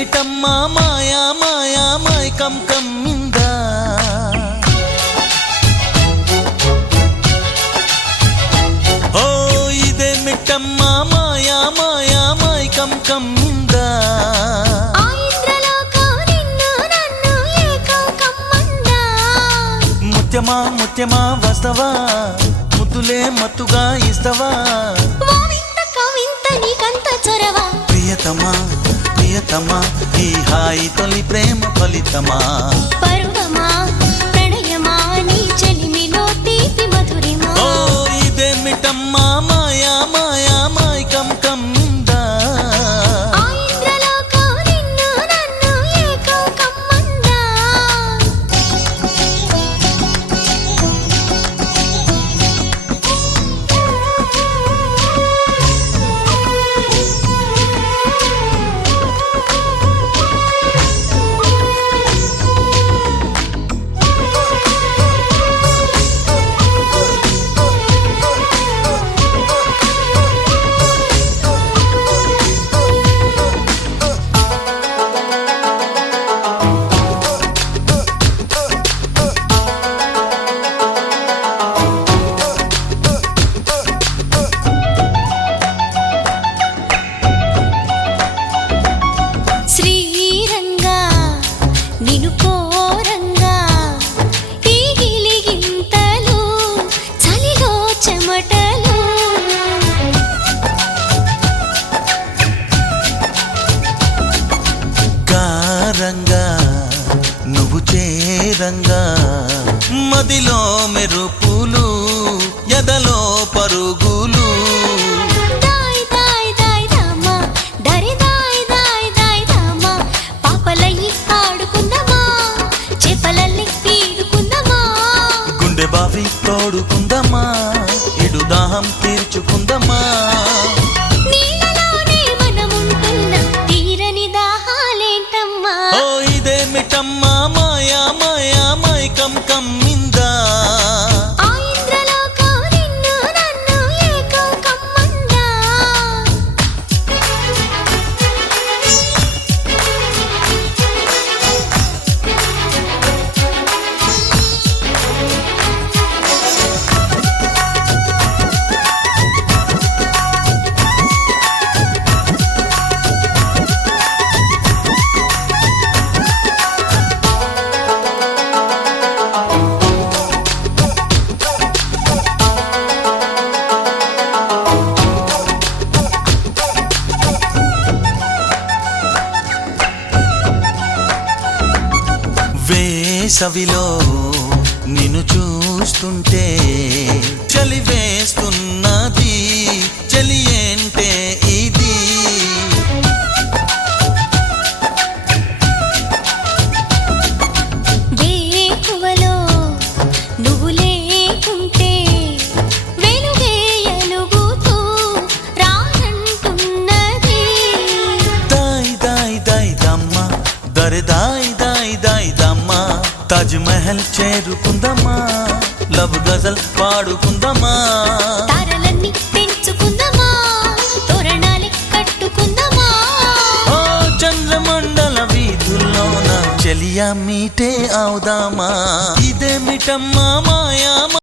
ఇదేమిటమ్మా మాయా మాయా మైకం కమ్మిందా ఓ ఇదేమిటమ్మా మాయా మాయా మైకం కమ్మిందా ముత్యమా ముత్యమా వస్తవా ముద్దులే మత్తుగా ఇస్తవా ప్రియతమా ప్రియతమా ఈ హాయి తొలి ప్రేమ ఫలితమా పరువమా ప్రణయమా నీ చెలిమిలో తీపి మధురిమా ఓ ఇదేమిటమ్మా మాయా మాయా మైకం కమ్మిందా రంగా నువ్వు చేరంగా మదిలో మెరుపులు ఎదలో పరుగులు గుండె బావి తోడుకుందమ్మా ఇడు దాహం తీర్చుకుందమ్మా ఇదేమిటమ్మా మాయా మాయా మైకం కమ్మిందా వేసవిలో నిన్ను చూస్తుంటే చలి వేస్తున్నది చలి ఏంటే ఇది వేకువలో నువ్వు లేకుంటే వెలుగే ఎలుగుతూ రానంటున్నది దాయ్ దాయ్ దాయ్ దమ్మ దరి దాయ్ దాయ్ దాయ్ దమ్మ తాజ్ మహల్ చేరుకుందమ్మా లవ్ గజల్ పాడుకుందమ్మా తారలన్నీ పెంచుకుందమా తోరణాలే కట్టుకుందమా ఓ చంద్రమండల వీధుల్లోన చెలియా మీటే అవుదామా ఇదేమిటమ్మా మాయా